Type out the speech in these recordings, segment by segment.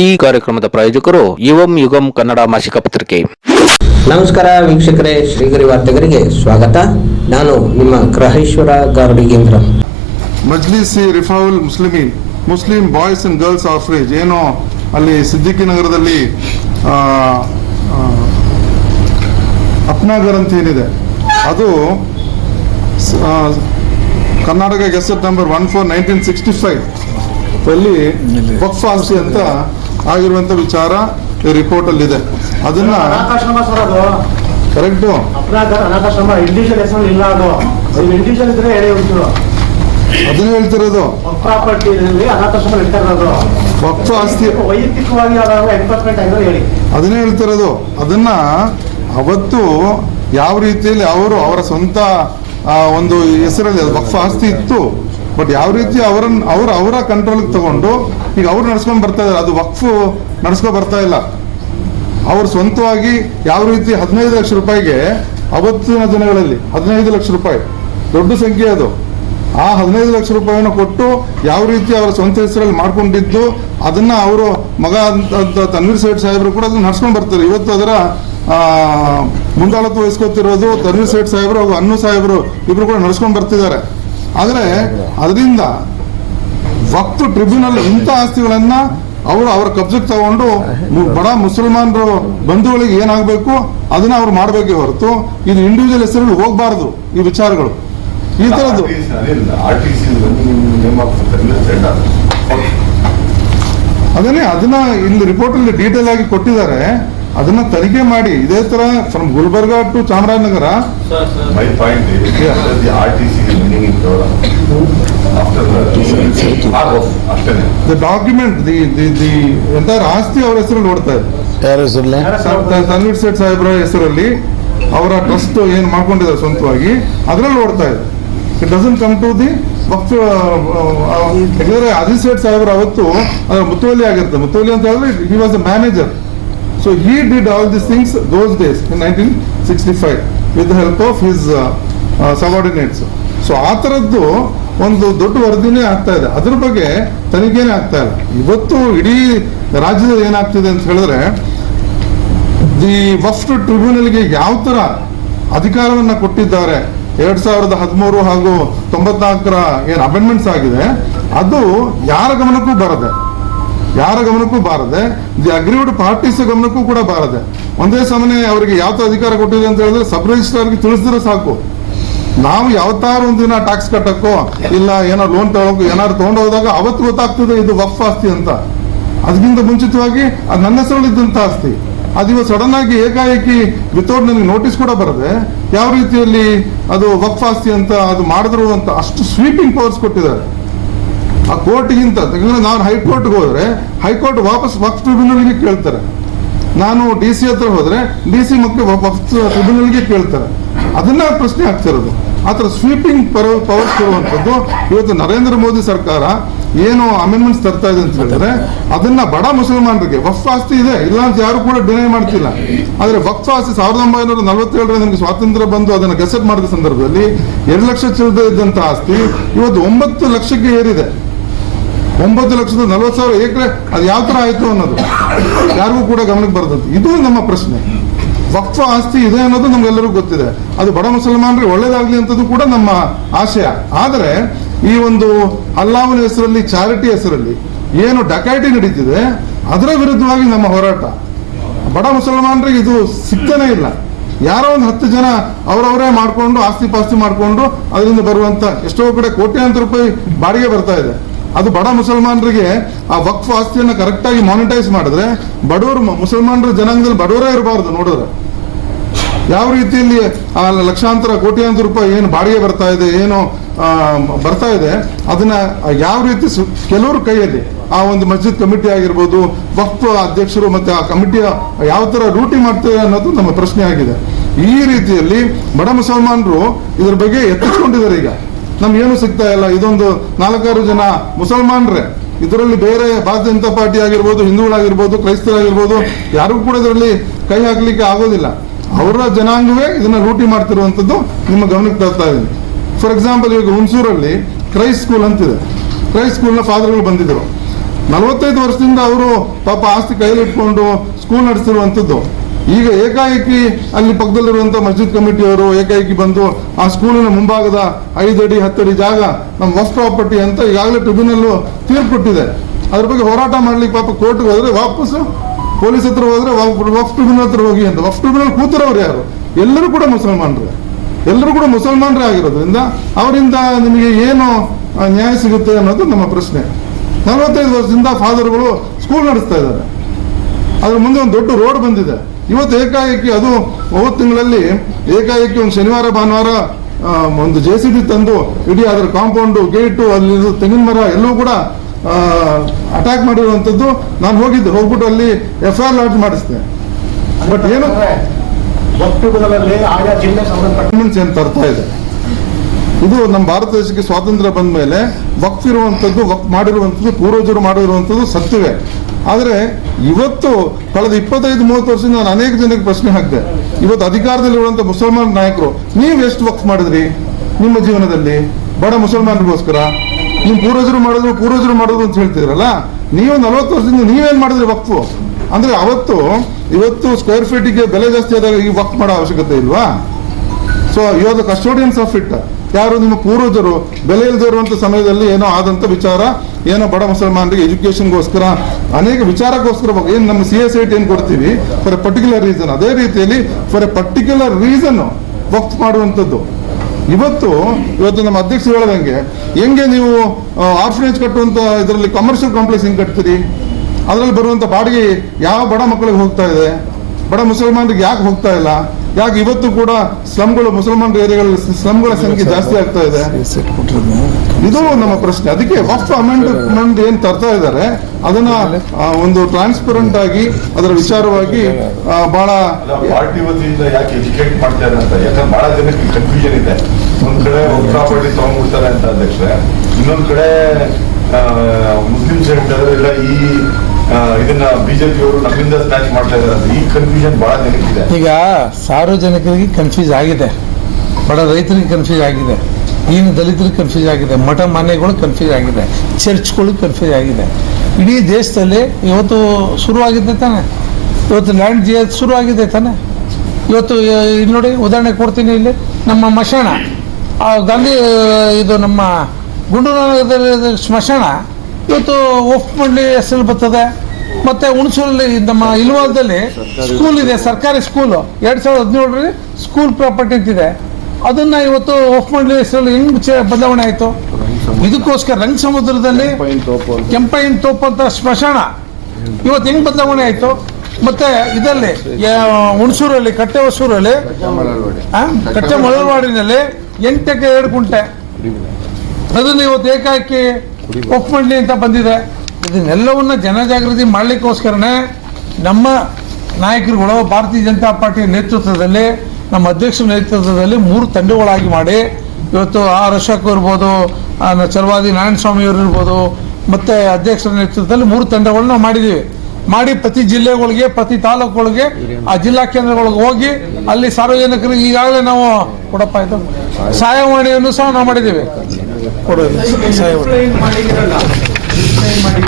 ಈ ಕಾರ್ಯಕ್ರಮದ ಪ್ರಾಯೋಜಕರು ಯುವಂ ಯುಗಂ ಕನ್ನಡ ಮಾಸಿಕ ಪತ್ರಿಕೆ. ನಮಸ್ಕಾರ ವೀಕ್ಷಕರೇ ಶ್ರೀಗರಿ ವಾರ್ತೆಗರಿಗೆ ಸ್ವಾಗತ. ನಾನು ನಿಮ್ಮ ಗ್ರಹೇಶ್ವರ ಗಾರ್ಡಿಗೇಂದ್ರ. ಮಜ್ಲಿಸಿ Rifaul Muslimeen Muslim boys and girls orphanage ಏನೋ ಅಲ್ಲಿ ಸಿದ್ದಿಕಿ ನಗರದಲ್ಲಿ ಅಪ್ನಾಗರ್ ಅಂತ ಏನಿದೆ. ಅದು Karnataka gazette number one four nineteen sixty five ಅಲ್ಲಿ ವಕ್ಫ್ ಆಸ್ತಿ ಅಂತ ಆಗಿರುವಂತ ವಿಚಾರ ಈ ರಿಪೋರ್ಟ್ ಅಲ್ಲಿ ಇದೆ. ಅದನ್ನ ಕರೆಕ್ಟ್ ಅದನ್ನ ಹೇಳ್ತಿರೋದು. ವಕ್ಫ್ ಆಸ್ತಿ ಅದನ್ನೇ ಹೇಳ್ತಿರೋದು. ಅದನ್ನ ಅವತ್ತು ಯಾವ ರೀತಿಯಲ್ಲಿ ಅವರು ಅವರ ಸ್ವಂತ ಒಂದು ಹೆಸರಲ್ಲಿ ಅದು ವಕ್ಫ ಆಸ್ತಿ ಇತ್ತು. ಬಟ್ ಯಾವ ರೀತಿ ಅವರನ್ನ ಅವ್ರ ಅವರ ಕಂಟ್ರೋಲ್ ತಗೊಂಡು ಈಗ ಅವ್ರು ನಡ್ಸ್ಕೊಂಡ್ ಬರ್ತಾ ಇದ್ದಾರೆ, ಅದು ವಕ್ಫ್ ನಡ್ಸ್ಕೊ ಬರ್ತಾ ಇಲ್ಲ. ಅವ್ರು ಸ್ವಂತವಾಗಿ ಯಾವ ರೀತಿ ಹದಿನೈದು ಲಕ್ಷ ರೂಪಾಯಿಗೆ ಅವತ್ತಿನ ದಿನಗಳಲ್ಲಿ ಹದಿನೈದು ಲಕ್ಷ ರೂಪಾಯಿ, ದೊಡ್ಡ ಸಂಖ್ಯೆ ಅದು. ಆ ಹದಿನೈದು ಲಕ್ಷ ರೂಪಾಯಿಯನ್ನು ಕೊಟ್ಟು ಯಾವ ರೀತಿ ಅವರ ಸ್ವಂತ ಹೆಸರಲ್ಲಿ ಮಾಡ್ಕೊಂಡಿದ್ದು, ಅದನ್ನ ಅವರು ಮಗ ಅಂತ ತನ್ವೀರ್ ಸೇಠ್ ಸಾಹೇಬರು ಕೂಡ ಅದನ್ನ ನಡ್ಸ್ಕೊಂಡ್ ಬರ್ತಾರೆ. ಇವತ್ತು ಅದರ ಮುಂದಾಳತ್ವ ವಹಿಸ್ಕೊತಿರೋದು ತನ್ವೀರ್ ಸೇಠ್ ಸಾಹೇಬರು ಹಾಗೂ ಅನ್ನು ಸಾಹೇಬರು ಇಬ್ರು ಕೂಡ ನಡ್ಸ್ಕೊಂಡು ಬರ್ತಿದ್ದಾರೆ. ಆದ್ರೆ ಅದರಿಂದ ವಕ್ಫ್ ಟ್ರಿಬ್ಯುನಲ್ ಇಂಥ ಆಸ್ತಿಗಳನ್ನ ಅವರು ಅವರ ಕಬ್ಜಕ್ಕೆ ತಗೊಂಡು ಬಡ ಮುಸಲ್ಮಾನರು ಬಂಧುಗಳಿಗೆ ಏನಾಗಬೇಕು ಅದನ್ನ ಅವ್ರು ಮಾಡಬೇಕೇ ಹೊರತು ಇದು ಇಂಡಿವಿಜುವಲ್ ಹೆಸರಲ್ಲಿ ಹೋಗಬಾರದು ಈ ವಿಚಾರಗಳು. ಈ ತರದ್ದು. ಅದನ್ನೇ ಅದನ್ನ ಇಲ್ಲಿ ರಿಪೋರ್ಟ್ ಅಲ್ಲಿ ಡೀಟೇಲ್ ಆಗಿ ಕೊಟ್ಟಿದ್ದಾರೆ. ಅದನ್ನ ತನಿಖೆ ಮಾಡಿ. ಇದೇ ತರ from Gulbarga to Chamarajanagar. The R T C meaning after ಅಷ್ಟೇ the document the the the ಎಂತ ಆಸ್ತಿ ಅವರ ಹೆಸರಲ್ಲಿ ನೋಡ್ತಾ ಇದೆ. ತ- ತ- ತನ್ವೀರ್ ಸೇಠ್ ಸಾಹೇಬ್ರ ಹೆಸರಲ್ಲಿ ಅವರ ಟ್ರಸ್ಟ್ ಏನು ಮಾಡ್ಕೊಂಡಿದ್ದಾರೆ ಸ್ವಂತವಾಗಿ ಅದರಲ್ಲಿ ಓಡ್ತಾ ಇದೆ. It doesn't come to the ವಕ್ಫ್ ಯಾಕಂದ್ರೆ ಅಜಿತ್ ಸೇಠ್ ಸಾಹೇಬ್ರ ಅವತ್ತು ಅದರ ಮುತುವಲಿ ಆಗಿರುತ್ತೆ ಮುತುವಲ್ಲಿ ಅಂತ ಹೇಳಿದ್ರೆ he was the manager so did all all this those those days in nineteen sixty five of help of uh, subordinates. So ಆ ಥರದ್ದು ಒಂದು ದೊಡ್ಡ ವರದಿನೇ ಆಗ್ತಾ ಇದೆ. ಅದ್ರ ಬಗ್ಗೆ ತನಿಖೆನೇ ಆಗ್ತಾ ಇಲ್ಲ. ಇವತ್ತು ಇಡೀ ರಾಜ್ಯದಲ್ಲಿ ಏನಾಗ್ತಿದೆ ಅಂತ ಹೇಳಿದ್ರೆ ದಿ ವಫ್ಟ್ ಟ್ರಿಬ್ಯುನಲ್ಗೆ ಯಾವ ತರ ಅಧಿಕಾರವನ್ನ ಕೊಟ್ಟಿದ್ದಾರೆ ಎರಡ್ ಸಾವಿರದ ಹದಿಮೂರು ಹಾಗೂ ತೊಂಬತ್ನಾಲ್ಕರ ಏನು ಅಮೆಂಡ್ಮೆಂಟ್ಸ್ ಆಗಿದೆ ಅದು ಯಾರ ಗಮನಕ್ಕೂ ಬರದೆ. ಯಾರ ಗಮನಕ್ಕೂ ಬಾರದೆ, ದಿ ಅಗ್ರಿವ್ಡ್ ಪಾರ್ಟೀಸ್ ಗಮನಕ್ಕೂ ಕೂಡ ಬಾರದೆ. ಒಂದೇ ಸಮನೆ ಅವರಿಗೆ ಯಾವತ್ತು ಅಧಿಕಾರ ಕೊಟ್ಟಿದೆ ಅಂತ ಹೇಳಿದ್ರೆ, ಸಬ್ ರಿಜಿಸ್ಟ್ರಾರ್ಗೆ ತಿಳಿಸಿದ್ರೆ ಸಾಕು. ನಾವು ಯಾವತ್ತಾರು ಒಂದಿನ ಟ್ಯಾಕ್ಸ್ ಕಟ್ಟಕ್ಕೋ, ಇಲ್ಲ ಏನೋ ಲೋನ್ ತಗೊಳಕ್ಕೋ, ಏನಾದ್ರು ತಗೊಂಡು ಹೋದಾಗ ಅವತ್ತು ಗೊತ್ತಾಗ್ತದೆ ಇದು ವಫ್ ಆಸ್ತಿ ಅಂತ. ಅದಕ್ಕಿಂತ ಮುಂಚಿತವಾಗಿ ಅದು ನನ್ನ ಹೆಸರಲ್ಲಿದ್ದಂಥ ಆಸ್ತಿ. ಅದು ಸಡನ್ ಆಗಿ ಏಕಾಏಕಿ ವಿತೌಟ್ ನನಗೆ ನೋಟಿಸ್ ಕೂಡ ಬರದೆ, ಯಾವ ರೀತಿಯಲ್ಲಿ ಅದು ವಕ್ಫ್ ಆಸ್ತಿ ಅಂತ ಅದು ಮಾಡಿದ್ರು ಅಂತ ಅಷ್ಟು ಸ್ವೀಪಿಂಗ್ ಪವರ್ಸ್ ಕೊಟ್ಟಿದ್ದಾರೆ. ಆ ಕೋರ್ಟ್ಗಿಂತ ನಾನು ಹೈಕೋರ್ಟ್ಗೆ ಹೋದ್ರೆ, ಹೈಕೋರ್ಟ್ ವಾಪಸ್ ವಕ್ಫ್ ಟ್ರಿಬ್ಯುನಲ್ಗೆ ಕೇಳ್ತಾರೆ. ನಾನು ಡಿ ಸಿ ಹತ್ರ ಹೋದ್ರೆ, ಡಿ ಸಿ ಮಕ್ಕಳು ವಕ್ಫ್ ಟ್ರಿಬ್ಯುನಲ್ಗೆ ಕೇಳ್ತಾರೆ. ಅದನ್ನ ಪ್ರಶ್ನೆ ಆಗ್ತಿರೋದು ಆ ಥರ ಸ್ವೀಪಿಂಗ್ ಪವರ್ಸ್ ಕೊಡುವಂಥದ್ದು ಇವತ್ತು ನರೇಂದ್ರ ಮೋದಿ ಸರ್ಕಾರ ಏನು ಅಮೆಂಡ್ಮೆಂಟ್ಸ್ ತರ್ತಾ ಇದೆ ಅಂತ ಹೇಳಿದ್ರೆ, ಅದನ್ನ ಬಡ ಮುಸಲ್ಮಾನರಿಗೆ, ವಕ್ಫ್ ಆಸ್ತಿ ಇದೆ, ಇಲ್ಲ ಅಂತ ಯಾರು ಕೂಡ ಡಿನೈ ಮಾಡ್ತಿಲ್ಲ. ಆದರೆ ವಕ್ಫ್ ಆಸ್ತಿ ಸಾವಿರದ ಒಂಬೈನೂರ ನಲವತ್ತೇಳರಲ್ಲಿ ನಮಗೆ ಸ್ವಾತಂತ್ರ್ಯ ಬಂದು ಅದನ್ನ ಗೆಸೆಟ್ ಮಾಡಿದ ಸಂದರ್ಭದಲ್ಲಿ ಎರಡು ಲಕ್ಷ ಚಿಲ್ಲದೆ ಇದ್ದಂಥ ಆಸ್ತಿ ಇವತ್ತು ಒಂಬತ್ತು ಲಕ್ಷಕ್ಕೆ ಏರಿದೆ. ಒಂಬತ್ತು ಲಕ್ಷದ ನಲವತ್ತು ಸಾವಿರ ಏಕ್ರೆ ಅದು ಯಾವ ತರ ಆಯ್ತು ಅನ್ನೋದು ಯಾರಿಗೂ ಕೂಡ ಗಮನಕ್ಕೆ ಬರದಂತೆ. ಇದು ನಮ್ಮ ಪ್ರಶ್ನೆ. ವಕ್ಫ ಆಸ್ತಿ ಇದೆ ಅನ್ನೋದು ನಮಗೆಲ್ಲರಿಗೂ ಗೊತ್ತಿದೆ. ಅದು ಬಡ ಮುಸಲ್ಮಾನರಿಗೆ ಒಳ್ಳೇದಾಗಲಿ ಅಂತದ್ದು ಕೂಡ ನಮ್ಮ ಆಶಯ. ಆದರೆ ಈ ಒಂದು ಅಲ್ಲಾವನ ಹೆಸರಲ್ಲಿ, ಚಾರಿಟಿ ಹೆಸರಲ್ಲಿ ಏನು ಡಕಾಯಿಟಿ ನಡೀತಿದೆ, ಅದರ ವಿರುದ್ಧವಾಗಿ ನಮ್ಮ ಹೋರಾಟ. ಬಡ ಮುಸಲ್ಮಾನರಿಗೆ ಇದು ಸಿಕ್ಕನೇ ಇಲ್ಲ. ಯಾರೋ ಒಂದು ಹತ್ತು ಜನ ಅವರವರೇ ಮಾಡ್ಕೊಂಡು, ಆಸ್ತಿ ಪಾಸ್ತಿ ಮಾಡ್ಕೊಂಡು, ಅದರಿಂದ ಬರುವಂತ ಎಷ್ಟೋ ಕಡೆ ಕೋಟ್ಯಾಂತರ ರೂಪಾಯಿ ಬಾಡಿಗೆ ಬರ್ತಾ ಇದೆ. ಅದು ಬಡ ಮುಸಲ್ಮಾನರಿಗೆ ಆ ವಕ್ಫ್ ಆಸ್ತಿಯನ್ನ ಕರೆಕ್ಟ್ ಆಗಿ ಮಾನಿಟೈಸ್ ಮಾಡಿದ್ರೆ ಬಡವರು ಮುಸಲ್ಮಾನರ ಜನಾಂಗದಲ್ಲಿ ಬಡವರೇ ಇರಬಾರ್ದು ನೋಡಿದ್ರೆ. ಯಾವ ರೀತಿಯಲ್ಲಿ ಆ ಲಕ್ಷಾಂತರ, ಕೋಟ್ಯಾಂತರ ರೂಪಾಯಿ ಏನು ಬಾಡಿಗೆ ಬರ್ತಾ ಇದೆ, ಏನು ಬರ್ತಾ ಇದೆ, ಅದನ್ನ ಯಾವ ರೀತಿ ಕೆಲವರು ಕೆಲವ್ರ ಕೈಯಲ್ಲಿ ಆ ಒಂದು ಮಸ್ಜಿದ್ ಕಮಿಟಿ ಆಗಿರ್ಬೋದು, ವಕ್ಫ್ ಅಧ್ಯಕ್ಷರು ಮತ್ತೆ ಆ ಕಮಿಟಿಯ ಯಾವ ತರ ರೂಟಿ ಮಾಡ್ತೇವೆ ಅನ್ನೋದು ನಮ್ಮ ಪ್ರಶ್ನೆ ಆಗಿದೆ. ಈ ರೀತಿಯಲ್ಲಿ ಬಡ ಮುಸಲ್ಮಾನರು ಇದ್ರ ಬಗ್ಗೆ ಎತ್ತಿಸ್ಕೊಂಡಿದ್ದಾರೆ ಈಗ. ನಮ್ಗೇನು ಸಿಗ್ತಾ ಇಲ್ಲ. ಇದೊಂದು ನಾಲ್ಕಾರು ಜನ ಮುಸಲ್ಮಾನ್ರೇ. ಇದರಲ್ಲಿ ಬೇರೆ ಭಾರತೀಯ ಜನತಾ ಪಾರ್ಟಿ ಆಗಿರ್ಬೋದು, ಹಿಂದೂಗಳಾಗಿರ್ಬೋದು, ಕ್ರೈಸ್ತರಾಗಿರ್ಬೋದು ಯಾರಿಗೂ ಕೂಡ ಇದರಲ್ಲಿ ಕೈ ಹಾಕ್ಲಿಕ್ಕೆ ಆಗೋದಿಲ್ಲ. ಅವರ ಜನಾಂಗವೇ ಇದನ್ನ ರೂಟಿ ಮಾಡ್ತಿರುವಂಥದ್ದು ನಿಮ್ಮ ಗಮನಕ್ಕೆ ತರ್ತಾ ಇದೆ ಫಾರ್ ಎಕ್ಸಾಂಪಲ್ ಈಗ ಹುಣಸೂರಲ್ಲಿ ಕ್ರೈಸ್ಟ್ ಸ್ಕೂಲ್ ಅಂತಿದೆ. ಕ್ರೈಸ್ಟ್ ಸ್ಕೂಲ್ನ ಫಾದರ್ಗಳು ಬಂದಿದ್ರು. ನಲವತ್ತೈದು ವರ್ಷದಿಂದ ಅವರು ಪಾಪ ಆಸ್ತಿ ಕೈಯಲ್ಲಿ ಇಟ್ಕೊಂಡು ಸ್ಕೂಲ್ ನಡೆಸಿರುವಂಥದ್ದು. ಈಗ ಏಕಾಏಕಿ ಅಲ್ಲಿ ಪಕ್ಕದಲ್ಲಿರುವಂಥ ಮಸ್ಜಿದ್ ಕಮಿಟಿಯವರು ಏಕಾಏಕಿ ಬಂದು ಆ ಸ್ಕೂಲಿನ ಮುಂಭಾಗದ ಐದು ಅಡಿ ಹತ್ತಡಿ ಜಾಗ ನಮ್ಮ ವಸ್ ಪ್ರಾಪರ್ಟಿ ಅಂತ ಈಗಾಗಲೇ ಟ್ರಿಬ್ಯುನಲ್ ತೀರ್ಪು ಕೊಟ್ಟಿದೆ. ಅದ್ರ ಬಗ್ಗೆ ಹೋರಾಟ ಮಾಡ್ಲಿಕ್ಕೆ ಪಾಪ ಕೋರ್ಟ್ಗೆ ಹೋದ್ರೆ ವಾಪಸ್ಸು ಪೊಲೀಸ್ ಹತ್ರ ಹೋದ್ರೆ ವಕ್ಫ್ ಟ್ರಿಬ್ಯುನಲ್ ಹತ್ರ ಹೋಗಿ ಅಂತ. ವಫ್ ಟ್ರಿಬ್ಯುನಲ್ ಕೂತಿರೋರು ಯಾರು? ಎಲ್ಲರೂ ಕೂಡ ಮುಸಲ್ಮಾನರು. ಎಲ್ಲರೂ ಕೂಡ ಮುಸಲ್ಮಾನರೇ ಆಗಿರೋದ್ರಿಂದ ಅವರಿಂದ ನಿಮಗೆ ಏನು ನ್ಯಾಯ ಸಿಗುತ್ತೆ ಅನ್ನೋದು ನಮ್ಮ ಪ್ರಶ್ನೆ. ನಲವತ್ತೈದು ವರ್ಷದಿಂದ ಫಾದರ್ಗಳು ಸ್ಕೂಲ್ ನಡೆಸ್ತಾ ಇದ್ದಾರೆ. ಅದ್ರ ಮುಂದೆ ಒಂದು ದೊಡ್ಡ ರೋಡ್ ಬಂದಿದೆ. ಇವತ್ತು ಏಕಾಏಕಿ ಅದು ಒಂಬತ್ತು ತಿಂಗಳಲ್ಲಿ ಏಕಾಏಕಿ ಒಂದು ಶನಿವಾರ ಭಾನುವಾರ ಒಂದು ಜೆ ಸಿ ಬಿ ತಂದು ಇಡೀ ಅದರ ಕಾಂಪೌಂಡು ಗೇಟು ಅಲ್ಲಿ ತೆಂಗಿನ ಮರ ಎಲ್ಲವೂ ಕೂಡ ಅಟ್ಯಾಕ್ ಮಾಡಿರುವಂಥದ್ದು ನಾನು ಹೋಗಿದ್ದೆ. ಹೋಗ್ಬಿಟ್ಟು ಅಲ್ಲಿ ಎಫ್ ಐ ಆರ್ ಲಾಂಚ್ ಮಾಡಿಸಿದೆ. ಬಟ್ ಏನು? ಆಯಾ ಜಿಲ್ಲೆ ಏನು ತರ್ತಾ ಇದೆ. ಇದು ನಮ್ಮ ಭಾರತ ದೇಶಕ್ಕೆ ಸ್ವಾತಂತ್ರ್ಯ ಬಂದ ಮೇಲೆ ವಕ್ಫ್ ಇರುವಂಥದ್ದು ವಕ್ಫ್ ಮಾಡಿರುವಂಥದ್ದು ಪೂರ್ವಜರು ಮಾಡಿರುವಂಥದ್ದು ಸತ್ಯವೇ. ಆದರೆ ಇವತ್ತು ಕಳೆದ ಇಪ್ಪತ್ತೈದು, ಮೂವತ್ತು ವರ್ಷದಿಂದ ನಾನು ಅನೇಕ ಜನಕ್ಕೆ ಪ್ರಶ್ನೆ ಹಾಕಿದೆ. ಇವತ್ತು ಅಧಿಕಾರದಲ್ಲಿರುವಂಥ ಮುಸಲ್ಮಾನ್ ನಾಯಕರು, ನೀವು ಎಷ್ಟು ವಕ್ಫ್ ಮಾಡಿದ್ರಿ? ನಿಮ್ಮ ಜೀವನದಲ್ಲಿ ಬಡ ಮುಸಲ್ಮಾನರಿಗೋಸ್ಕರ? ನಿಮ್ಮ ಪೂರ್ವಜರು ಮಾಡಿದ್ರು ಪೂರ್ವಜರು ಮಾಡಿದ್ರು ಅಂತ ಹೇಳ್ತಿದ್ರಲ್ಲ? ನೀವು ನಲವತ್ತು ವರ್ಷದಿಂದ ನೀವೇನು ಮಾಡಿದ್ರಿ ವಕ್ಫು? ಅಂದ್ರೆ ಅವತ್ತು, ಇವತ್ತು ಸ್ಕ್ವೇರ್ ಫೀಟಿಗೆ ಬೆಲೆ ಜಾಸ್ತಿ ಆದಾಗ ಈ ವಕ್ಫ್ ಮಾಡೋ ಅವಶ್ಯಕತೆ ಇಲ್ವಾ? So the custodians of it ಯಾರು ನಿಮ್ಮ ಪೂರ್ವಜರು, ಬೆಲೆ ಇಲ್ಲದೆ ಇರುವಂತ ಸಮಯದಲ್ಲಿ ಏನೋ ಆದಂತ ವಿಚಾರ, ಏನೋ ಬಡ ಮುಸಲ್ಮಾನರಿಗೆ ಎಜುಕೇಶನ್ಗೋಸ್ಕರ ಅನೇಕ ವಿಚಾರಕ್ಕೋಸ್ಕರ ಏನು ನಮ್ಮ ಸಿ ಎಸ್ ಐಟ್ ಏನು ಕೊಡ್ತೀವಿ? ಫಾರ್ ಎ ಪರ್ಟಿಕ್ಯುಲರ್ ರೀಸನ್ ಅದೇ ರೀತಿಯಲ್ಲಿ ಫಾರ್ ಎ ಪರ್ಟಿಕ್ಯುಲರ್ ರೀಸನ್ ವಕ್ಫ್ ಮಾಡುವಂಥದ್ದು. ಇವತ್ತು ಇವತ್ತು ನಮ್ಮ ಅಧ್ಯಕ್ಷರು ಹೇಳದಂಗೆ, ಹೆಂಗೆ ನೀವು ಆರ್ಫನೇಜ್ ಕಟ್ಟುವಂತ ಇದರಲ್ಲಿ ಕಮರ್ಷಿಯಲ್ ಕಾಂಪ್ಲೆಕ್ಸ್ ಹೆಂಗ್ ಕಟ್ತೀರಿ? ಅದರಲ್ಲಿ ಬರುವಂತ ಬಾಡಿಗೆ ಯಾವ ಬಡ ಮಕ್ಕಳಿಗೆ ಹೋಗ್ತಾ ಇದೆ? ಬಡ ಮುಸಲ್ಮಾನರಿಗೆ ಯಾಕೆ ಹೋಗ್ತಾ ಇಲ್ಲ? ಯಾಕೆ ಇವತ್ತು ಕೂಡ ಸ್ಲಮ್ಗಳು ಮುಸಲ್ಮಾನ್ ಏರಿಯಾಗಳಲ್ಲಿ ಸ್ಲಮ್ಗಳ ಸಂಖ್ಯೆ ಜಾಸ್ತಿ ಆಗ್ತಾ ಇದೆ? ಇದು ನಮ್ಮ ಪ್ರಶ್ನೆ. ಅದಕ್ಕೆ ವಫ್ ಅಮೆಂಡ್ಮೆಂಟ್ ಏನ್ ತರ್ತಾ ಇದ್ದಾರೆ ಅದನ್ನ ಒಂದು ಟ್ರಾನ್ಸ್ಪರೆಂಟ್ ಆಗಿ ಅದರ ವಿಚಾರವಾಗಿ ಆ, ಬಹಳ ಪಾರ್ಟಿ ವತಿಯಿಂದ ಯಾಕೆ ಎಜುಕೇಟ್ ಮಾಡ್ತಾರೆ ಅಂತ? ಯಾಕಂದ್ರೆ ಬಹಳ ಜನಕ್ಕೆ ಕನ್ಫ್ಯೂಷನ್ ಇದೆ. ಒಂದ್ ಕಡೆ ಪ್ರಾಪರ್ಟಿ ತಗೊಂಡ್ಬಿಡ್ತಾರೆ ಅಂತ ಅಧ್ಯಕ್ಷ ಇನ್ನೊಂದ್ ಕಡೆ ಮುಸ್ಲಿಂ ಸೆಂಟರ್ ಇಲ್ಲ ಈ ಇದನ್ನ ಬಿಜೆಪಿ ಅವರು ನಮ್ಮಿಂದ ಸ್ನ್ಯಾಚ್ ಮಾಡ್ತಾ ಇದಾರೆ ಈ ಕನ್ಫ್ಯೂಷನ್ ಬಹಳ ಜನಕ್ಕಿದೆ ಈಗ ಸಾರ್ವಜನಿಕರಿಗೆ ಕನ್ಫ್ಯೂಸ್ ಆಗಿದೆ. ಬಡ ರೈತರಿಗೆ ಕನ್ಫ್ಯೂಸ್ ಆಗಿದೆ. ಏನು ದಲಿತರಿಗೆ ಕನ್ಫ್ಯೂಸ್ ಆಗಿದೆ. ಮಠ ಮಾನ್ಯಗಳು ಕನ್ಫ್ಯೂಸ್ ಆಗಿದೆ. ಚರ್ಚ್ಗಳು ಕನ್ಫ್ಯೂಸ್ ಆಗಿದೆ. ಇಡೀ ದೇಶದಲ್ಲಿ ಇವತ್ತು ಶುರುವಾಗಿದೆ ತಾನೆ. ಇವತ್ತು ಲ್ಯಾಂಡ್ ಜಿ ಶುರು ಆಗಿದೆ ತಾನೆ. ಇವತ್ತು ಇಲ್ಲಿ ನೋಡಿ ಉದಾಹರಣೆ ಕೊಡ್ತೀನಿ ಇಲ್ಲಿ. ನಮ್ಮ ಮಶಾಣ. ಗಾಂಧಿ ಇದು ನಮ್ಮ ಗುಂಡೂರಾನಗರದಲ್ಲಿ ಸ್ಮಶಾನ ಇವತ್ತು ಮಂಡಳಿ ಹೆಸರು ಬರ್ತದೆ. ಮತ್ತೆ ಹುಣಸೂರಲ್ಲಿ ನಮ್ಮ ಇಲ್ವಾದಲ್ಲಿ ಸ್ಕೂಲ್ ಇದೆ, ಸರ್ಕಾರಿ ಸ್ಕೂಲು ಎರಡ್ ಸಾವಿರದ ಹದಿನೇಳರಲ್ಲಿ ಸ್ಕೂಲ್ ಪ್ರಾಪರ್ಟಿ ಅಂತಿದೆ. ಅದನ್ನ ಇವತ್ತು ಓಫ್ ಮಂಡ್ಲಿ ಹೆಸರಲ್ಲಿ ಹೆಂಗ್ ಬದಲಾವಣೆ ಆಯ್ತು? ಇದಕ್ಕೋಸ್ಕರ ರಂಗ ಸಮುದ್ರದಲ್ಲಿ ಕೆಂಪೈನ್ ತೋಪ ಅಂತ ಸ್ಮಶಾನ. ಇವತ್ತು ಹೆಂಗ್ ಬದಲಾವಣೆ ಆಯ್ತು? ಮತ್ತೆ ಇದರಲ್ಲಿ ಹುಣಸೂರಲ್ಲಿ ಕಟ್ಟೆ ಹೊಸೂರಲ್ಲಿ ಕಟ್ಟೆ ಮಳವಾಡಿನಲ್ಲಿ ಎಂಟಕ್ಕೆ ಎರಡು ಕುಂಟೆ ಅದನ್ನ ಇವತ್ತು ಏಕಾಏಕಿ ಒಪ್ಪಂಡ್ಲಿ ಅಂತ ಬಂದಿದೆ. ಇದನ್ನೆಲ್ಲವನ್ನ ಜನಜಾಗೃತಿ ಮಾಡಲಿಕ್ಕೋಸ್ಕರನೇ ನಮ್ಮ ನಾಯಕರುಗಳು, ಭಾರತೀಯ ಜನತಾ ಪಾರ್ಟಿ ನೇತೃತ್ವದಲ್ಲಿ, ನಮ್ಮ ಅಧ್ಯಕ್ಷರ ನೇತೃತ್ವದಲ್ಲಿ ಮೂರು ತಂಡಗಳಾಗಿ ಮಾಡಿ, ಇವತ್ತು ಆರ್ ಅಶೋಕ್ ಇರ್ಬೋದು ಚಲವಾದಿ ನಾರಾಯಣ ಸ್ವಾಮಿ ಅವರು ಇರ್ಬೋದು, ಮತ್ತೆ ಅಧ್ಯಕ್ಷರ ನೇತೃತ್ವದಲ್ಲಿ ಮೂರು ತಂಡಗಳನ್ನ ನಾವು ಮಾಡಿದ್ದೀವಿ ಮಾಡಿ ಪ್ರತಿ ಜಿಲ್ಲೆಗಳಿಗೆ, ಪ್ರತಿ ತಾಲೂಕುಗಳಿಗೆ, ಆ ಜಿಲ್ಲಾ ಕೇಂದ್ರಗಳಿಗೆ ಹೋಗಿ ಅಲ್ಲಿ ಸಾರ್ವಜನಿಕರಿಗೆ ಈಗಾಗಲೇ ನಾವು ಕೊಡಪ್ಪ ಇದು ಸಹಾಯವಾಣಿಯನ್ನು ಸಹ ನಾವು ಮಾಡಿದ್ದೀವಿ. ಕೊಡೋದು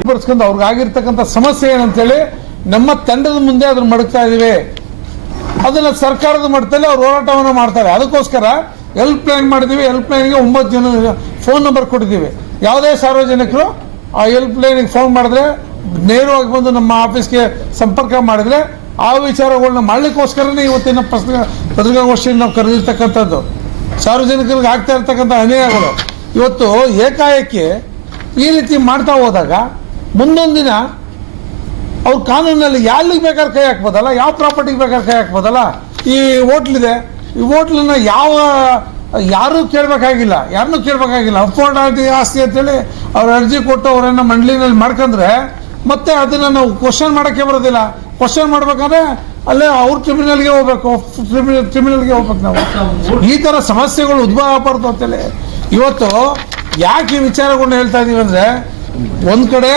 ಬರ್ಸ್ಕೊಂಡು ಅವ್ರಿಗೆ ಆಗಿರ್ತಕ್ಕಂಥ ಸಮಸ್ಯೆ ಏನಂತೇಳಿ ನಮ್ಮ ತಂಡದ ಮುಂದೆ ಅದನ್ನ ಮಡಗ್ತಾ ಇದೀವಿ. ಅದನ್ನ ಸರ್ಕಾರದ ಮಟ್ಟದಲ್ಲಿ ಅವ್ರು ಹೋರಾಟವನ್ನು ಮಾಡ್ತಾರೆ. ಅದಕ್ಕೋಸ್ಕರ ಹೆಲ್ಪ್ ಲೈನ್ ಮಾಡಿದೀವಿ. ಹೆಲ್ಪ್ ಲೈನ್ಗೆ ಒಂಬತ್ತು ಜನ ಫೋನ್ ನಂಬರ್ ಕೊಟ್ಟಿದ್ದೀವಿ. ಯಾವುದೇ ಸಾರ್ವಜನಿಕರು ಆ ಹೆಲ್ಪ್ ಲೈನ್ಗೆ ಫೋನ್ ಮಾಡಿದ್ರೆ, ನೇರವಾಗಿ ಬಂದು ನಮ್ಮ ಆಫೀಸ್ಗೆ ಸಂಪರ್ಕ ಮಾಡಿದ್ರೆ, ಆ ವಿಚಾರಗಳನ್ನ ಮಾಡಲಿಕ್ಕೋಸ್ಕರನೇ ಇವತ್ತಿನ ಪತ್ರಿಕಾ ಪತ್ರಿಕಾಗೋಷ್ಠಿಯನ್ನು ನಾವು ಕರೆದಿರ್ತಕ್ಕಂಥದ್ದು. ಸಾರ್ವಜನಿಕರಿಗೆ ಆಗ್ತಾ ಇರ್ತಕ್ಕಂಥ ಅನ್ಯಾಯಗಳು. ಇವತ್ತು ಏಕಾಏಕಿ ಈ ರೀತಿ ಮಾಡ್ತಾ ಹೋದಾಗ ಮುಂದೊಂದು ದಿನ ಅವ್ರ ಕಾನೂನಲ್ಲಿ ಯಾರಿಗೆ ಬೇಕಾದ್ರೆ ಕೈ ಹಾಕ್ಬೋದಲ್ಲ? ಯಾವ ಪ್ರಾಪರ್ಟಿಗೆ ಬೇಕಾದ್ರೆ ಕೈ ಹಾಕ್ಬೋದಲ್ಲ? ಈ ಹೋಟ್ಲಿದೆ. ಈ ಹೋಟ್ಲನ್ನ ಯಾವ, ಯಾರೂ ಕೇಳಬೇಕಾಗಿಲ್ಲ. ಯಾರನ್ನೂ ಕೇಳಬೇಕಾಗಿಲ್ಲ. ಅಫೋರ್ಡ್ ಆಗಿ ಆಸ್ತಿ ಅಂತೇಳಿ ಅವ್ರ ಅರ್ಜಿ ಕೊಟ್ಟು ಅವರನ್ನು ಮಂಡಳಿನಲ್ಲಿ ಮಾಡ್ಕೊಂಡ್ರೆ ಮತ್ತೆ ಅದನ್ನ ನಾವು ಕ್ವಶನ್ ಮಾಡೋಕ್ಕೆ ಬರೋದಿಲ್ಲ. ಕ್ವಶನ್ ಮಾಡ್ಬೇಕಂದ್ರೆ ಅಲ್ಲೇ ಅವ್ರ ಟ್ರಿಬ್ಯುನಲ್ಗೆ ಹೋಗ್ಬೇಕು. ಟ್ರಿಬ್ಯುನಲ್ಗೆ ಹೋಗ್ಬೇಕು ನಾವು. ಈ ಥರ ಸಮಸ್ಯೆಗಳು ಉದ್ಭವ ಆಗಬಾರ್ದು ಅಂತೇಳಿ ಇವತ್ತು ಯಾಕೆ ಈ ವಿಚಾರಗಳನ್ನ ಹೇಳ್ತಾ ಇದೀವಿ ಅಂದ್ರೆ ಒಂದ್ ಕಡೆ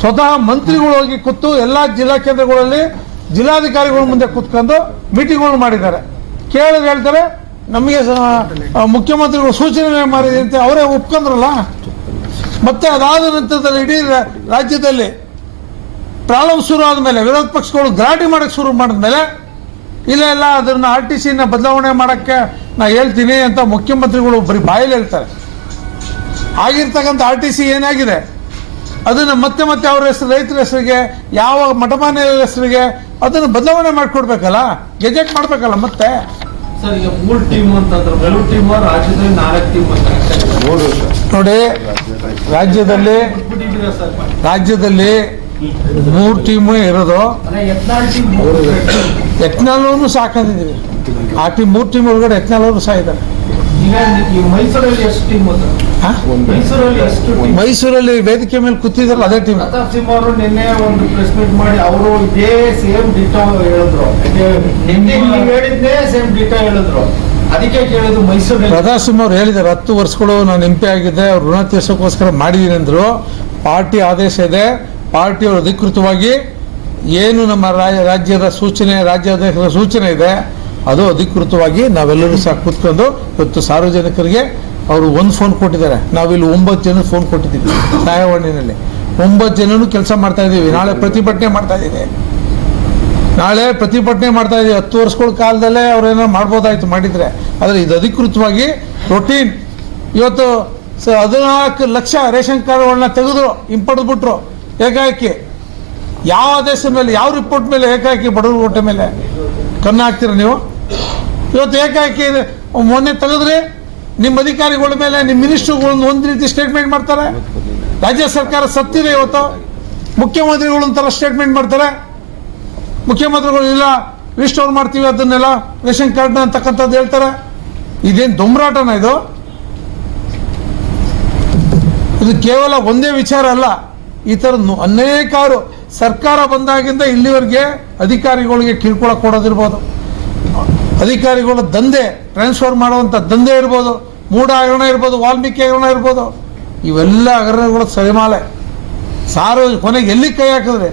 ಸ್ವತಃ ಮಂತ್ರಿಗಳು ಹೋಗಿ ಕೂತು ಎಲ್ಲ ಜಿಲ್ಲಾ ಕೇಂದ್ರಗಳಲ್ಲಿ ಜಿಲ್ಲಾಧಿಕಾರಿಗಳ ಮುಂದೆ ಕೂತ್ಕೊಂಡು ಮೀಟಿಂಗ್ಗಳು ಮಾಡಿದ್ದಾರೆ. ಕೇಳಿದ್ರೆ ಹೇಳ್ತಾರೆ, ನಮಗೆ ಮುಖ್ಯಮಂತ್ರಿಗಳು ಸೂಚನೆ ಮಾಡಿದೆ ಅಂತ ಅವರೇ ಒಪ್ಕೊಂಡ್ರಲ್ಲ? ಮತ್ತೆ ಅದಾದ ನಂತರದಲ್ಲಿ ಇಡೀ ರಾಜ್ಯದಲ್ಲಿ ಪ್ರಾಬ್ಲಮ್ ಶುರು ಆದಮೇಲೆ, ವಿರೋಧ ಪಕ್ಷಗಳು ಗಲಾಟೆ ಮಾಡಕ್ಕೆ ಶುರು ಮಾಡಿದ್ಮೇಲೆ, ಇಲ್ಲ ಇಲ್ಲ, ಅದನ್ನು ಆರ್ ಟಿ ಸಿನ ಬದಲಾವಣೆ ಮಾಡೋಕ್ಕೆ ನಾ ಹೇಳ್ತೀನಿ ಅಂತ ಮುಖ್ಯಮಂತ್ರಿಗಳು ಬರೀ ಬಾಯಲ್ಲಿ ಹೇಳ್ತಾರೆ. ಆಗಿರ್ತಕ್ಕಂಥ ಆರ್ ಟಿ ಸಿ ಏನಾಗಿದೆ? ಅದನ್ನು ಮತ್ತೆ ಮತ್ತೆ ಅವ್ರ ಹೆಸರು ರೈತರ ಹೆಸರಿಗೆ ಯಾವ ಮಠಮಾನ ಹೆಸರಿಗೆ ಅದನ್ನು ಬದಲಾವಣೆ ಮಾಡಿಕೊಡ್ಬೇಕಲ್ಲ? ಗೆಜೆಟ್ ಮಾಡಬೇಕಲ್ಲ ಮತ್ತೆ? ಸರ್ ಈಗ ಮೂರ್ ಟೀಮ್ ಅಂತಂದ್ರೆ ಬೆಲೂರು ಟೀಮ್ ರಾಜ್ಯದಲ್ಲಿ ನಾಲ್ಕು ಟೀಮ್ ಅಂತ ನೋಡ್ರಿ ಸರ್ ನೋಡಿ ರಾಜ್ಯದಲ್ಲಿ ರಾಜ್ಯದಲ್ಲಿ ಮೂರು ಟೀಮು ಇರೋದು. ಯತ್ನಾಳ್ ಸಾಕೊಂಡಿದ್ದೀವಿ ಆ ಟೀಮ್ ಮೂರು ಟೀಮ್ ಒಳಗಡೆ ಯತ್ನಾಳವರು ಸಹ ಇದ್ದಾರೆ. ಮೈಸೂರಲ್ಲಿ ವೇದಿಕೆ ಮೇಲೆ ಕೂತಿದಾರಲ್ಲ ಅದೇ ಟೀಮ್. ಪ್ರತಾಪ್ ಸಿಂಹ ಅವರು ನಿನ್ನೆ ಒಂದು ಪ್ರೆಸ್ ಮೀಟ್ ಮಾಡಿ ಅವರು ಇದೇ ಸೇಮ್ ಡಿಟೋ ಹೇಳಿದ್ರು. ನಿನ್ನೆ ನೀವು ಹೇಳಿದ್ದೇ ಸೇಮ್ ಡಿಟೋ ಹೇಳಿದ್ರು. ಅದಕ್ಕೆ ಕೇಳಿದ್ರು ಮೈಸೂರು ಪ್ರತಾಪ್ ಸಿಂಹ ಅವ್ರು ಹೇಳಿದ್ದಾರೆ ಹತ್ತು ವರ್ಷಗಳು ನಾನು ಎಂ ಪಿ ಆಗಿದ್ದೆ ಅವ್ರು ಋಣ ತೀರ್ಸೋಕ್ಕೋಸ್ಕರ ಮಾಡಿದ್ದೀನಿ ಅಂದರು. ಪಾರ್ಟಿ ಆದೇಶ ಇದೆ. ಪಾರ್ಟಿಯವರು ಅಧಿಕೃತವಾಗಿ ಏನು ನಮ್ಮ ರಾಜ್ಯದ ಸೂಚನೆ ರಾಜ್ಯಾಧ್ಯಕ್ಷರ ಸೂಚನೆ ಇದೆ. ಅದು ಅಧಿಕೃತವಾಗಿ ನಾವೆಲ್ಲರೂ ಸಹ ಕೂತ್ಕೊಂಡು ಇವತ್ತು ಸಾರ್ವಜನಿಕರಿಗೆ ಅವರು ಒಂದು ಫೋನ್ ಕೊಟ್ಟಿದ್ದಾರೆ. ನಾವಿಲ್ಲಿ ಒಂಬತ್ತು ಜನ ಫೋನ್ ಕೊಟ್ಟಿದ್ದೀವಿ ನ್ಯಾಯವಾಣಿನಲ್ಲಿ. ಒಂಬತ್ತು ಜನನು ಕೆಲಸ ಮಾಡ್ತಾ ಇದ್ದೀವಿ. ನಾಳೆ ಪ್ರತಿಭಟನೆ ಮಾಡ್ತಾ ಇದ್ದೀವಿ. ನಾಳೆ ಪ್ರತಿಭಟನೆ ಮಾಡ್ತಾ ಇದ್ದೀವಿ. ಹತ್ತು ವರ್ಷಗಳ ಕಾಲದಲ್ಲೇ ಅವ್ರೇನೋ ಮಾಡ್ಬೋದಾಯ್ತು ಮಾಡಿದ್ರೆ. ಆದರೆ ಇದು ಅಧಿಕೃತವಾಗಿ ರೊಟೀನ್ ಇವತ್ತು ಸ ಹದಿನಾಲ್ಕು ಲಕ್ಷ ರೇಷನ್ ಕಾರ್ಡ್ಗಳನ್ನ ತೆಗೆದ್ರು ಹಿಂಪಡೆದ್ಬಿಟ್ರು ಏಕಾಏಕಿ. ಯಾವ ದೇಶದ ಮೇಲೆ, ಯಾವ ರಿಪೋರ್ಟ್ ಮೇಲೆ ಏಕಾಏಕಿ ಬಡವರು ಕೊಟ್ಟ ಮೇಲೆ? ಕಣ್ಣು ಹಾಕ್ತೀರ ನೀವು? ಇವತ್ತು ಏಕಾಏಕಿ. ಮೊನ್ನೆ ತೆಗೆದ್ರಿ ನಿಮ್ಮ ಅಧಿಕಾರಿಗಳ ಮೇಲೆ, ನಿಮ್ಮ ಮಿನಿಸ್ಟರ್ಗಳನ್ನ ಒಂದು ರೀತಿ ಸ್ಟೇಟ್ಮೆಂಟ್ ಮಾಡ್ತಾರೆ. ರಾಜ್ಯ ಸರ್ಕಾರ ಸತ್ತಿದೆ ಇವತ್ತು. ಮುಖ್ಯಮಂತ್ರಿಗಳು ಒಂಥರ ಸ್ಟೇಟ್ಮೆಂಟ್ ಮಾಡ್ತಾರೆ. ಮುಖ್ಯಮಂತ್ರಿಗಳು, ಇಲ್ಲ ರಿಸ್ಟೋರ್ ಮಾಡ್ತೀವಿ ಅದನ್ನೆಲ್ಲ, ರೇಷನ್ ಕಾರ್ಡ್ನ ಅಂತಕ್ಕಂಥದ್ದು ಹೇಳ್ತಾರೆ. ಇದೇನು ದೊಂಬರಾಟನ ಇದು? ಇದು ಕೇವಲ ಒಂದೇ ವಿಚಾರ ಅಲ್ಲ. ಈ ಥರ ಅನೇಕಾರು ಸರ್ಕಾರ ಬಂದಾಗಿಂದ ಇಲ್ಲಿವರೆಗೆ ಅಧಿಕಾರಿಗಳಿಗೆ ಕಿರುಕುಳ ಕೊಡೋದಿರ್ಬೋದು. ಅಧಿಕಾರಿಗಳ ದಂಧೆ ಟ್ರಾನ್ಸ್ಫರ್ ಮಾಡುವಂಥ ದಂಧೆ ಇರ್ಬೋದು ಮೂಢ ಹಗರಣ ಇರ್ಬೋದು, ವಾಲ್ಮೀಕಿ ಹಗರಣ ಇರ್ಬೋದು, ಇವೆಲ್ಲ ಹಗರಣಗಳ ಸರಿಮಾಲೆ. ಸಾರು ಕೊನೆಗೆ ಎಲ್ಲಿ ಕೈ ಹಾಕಿದ್ರೆ?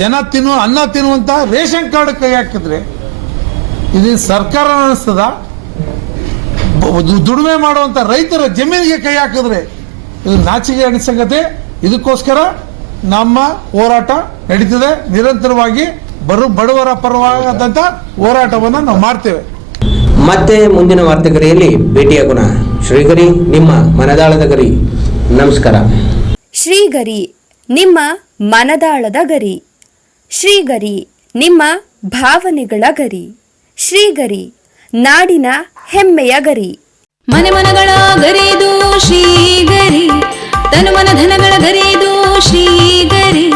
ಜನ ತಿನ್ನುವ, ಅನ್ನ ತಿನ್ನುವಂಥ ರೇಷನ್ ಕಾರ್ಡ್ ಕೈ ಹಾಕಿದ್ರೆ, ಇದು ಸರ್ಕಾರ ಅನ್ನಿಸ್ತದ ದುಡಿಮೆ ಮಾಡುವಂಥ ರೈತರ ಜಮೀನಿಗೆ ಕೈ ಹಾಕಿದ್ರೆ, ಇದು ನಾಚಿಕೆ ಅನ್ನ ಸಂಗತಿ ಇದಕ್ಕೋಸ್ಕರ ನಮ್ಮ ಹೋರಾಟ ನಡೀತದೆ. ನಿರಂತರವಾಗಿ ಬರು ಬಡವರ ಪರವಾದಂಥ ಹೋರಾಟವನ್ನು ನಾವು ಮಾಡ್ತೇವೆ. ಮತ್ತೆ ಮುಂದಿನ ವಾರ್ತೆಗರಿಯಲ್ಲಿ ಭೇಟಿಯಾಗೋಣ ಶ್ರೀಗರಿ ನಿಮ್ಮ ಮನದಾಳದ ಗರಿ. ನಮಸ್ಕಾರ. ಶ್ರೀಗರಿ ನಿಮ್ಮ ಮನದಾಳದ ಗರಿ. ಶ್ರೀಗರಿ ನಿಮ್ಮ ಭಾವನೆಗಳ ಗರಿ. ಶ್ರೀಗರಿ ನಾಡಿನ ಹೆಮ್ಮೆಯ ಗರಿ. ಮನೆ ಮನಗಳ ಗರಿದು ಶ್ರೀಗರಿ ತನು ಮನ ಧನಗಳ ಗರಿದು ಶ್ರೀಗರಿ.